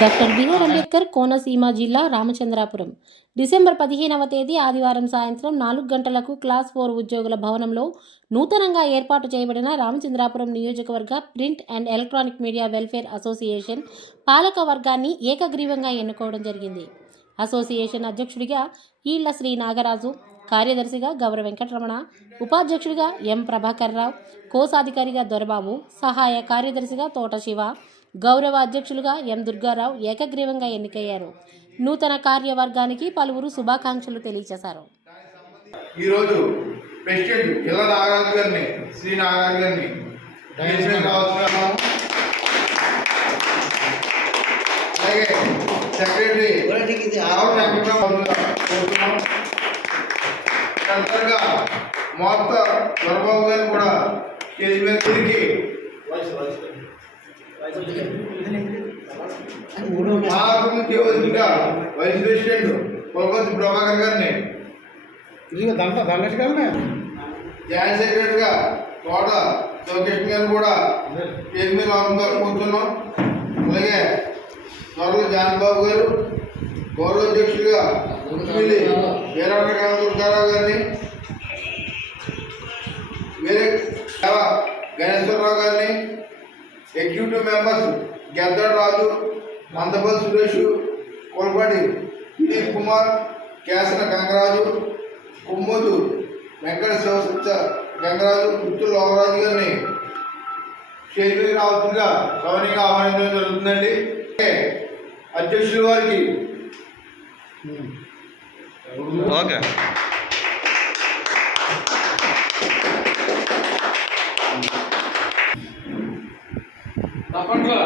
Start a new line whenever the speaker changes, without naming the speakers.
Doctor BR Ambedkar Konaseema జిల్లా Ramachandrapuram. December పదిహేనవ తేదీ ఆదివారం సాయంత్రం నాలుగు గంటలకు క్లాస్ ఫోర్ ఉద్యోగుల భవనంలో నూతనంగా ఏర్పాటు చేయబడిన రామచంద్రాపురం నియోజకవర్గ print and electronic media welfare association పాలక వర్గాన్ని ఏకగ్రీవంగా ఎన్నుకోవడం జరిగింది. అసోసియేషన్ అధ్యక్షుడిగా ఈళ్ళ శ్రీ నాగరాజు కార్యదర్శిగా గౌర వెంకటరమణ ఉపాధ్యక్షుడిగా ఎం ప్రభాకర్ రావు కోశాధికారిగా దొరబాబు సహాయ కార్యదర్శిగా తోట శివ గౌరవ అధ్యక్షులుగా ఎం దుర్గారావు ఏకగ్రీవంగా ఎన్నికయ్యారు. నూతన కార్యవర్గానికి పలువురు శుభాకాంక్షలు తెలియజేశారు
ఈరోజు ప్రెసిడెంట్ నాగరాజు గారిని శ్రీ నాగరాజు గారిని అలాగే సెక్రటరీ మొత్తం దొరబాబు గారిని కూడా స్టేజ్ మీద తిరిగి నాకు వైస్ ప్రెసిడెంట్ కులపతి ప్రభాకర్ గారిని
ఇదిగో దండ దండటికల్నే
జాయింట్ సెక్రటరీగా తోట లోకేష్ గారిని కూడా స్టేజ్ మీద కూర్చున్నాం అలాగే త్వరలో జానబాబు గారు గౌరవ అధ్యక్షులుగా ముఖ్యమంత్రి వీరవెంకట గారిని వేరే గణేశ్వరరావు గారిని ఎగ్జిక్యూటివ్ మెంబర్స్ గద్దర్ రాజు మందపల్లి సురేష్ కోల్పాటి దిలీప్ కుమార్ కేసన గంగరాజు కుమ్మోదు వెంకట శివసత్య గంగరాజు పుత్తూరు లోకరాజు గారిని స్టేజ్ రావచ్చుగా గౌరవంగా ఆహ్వానించడం జరుగుతుందండి. అధ్యక్షుల వారికి.
ఓకే.
తమ్ముడు.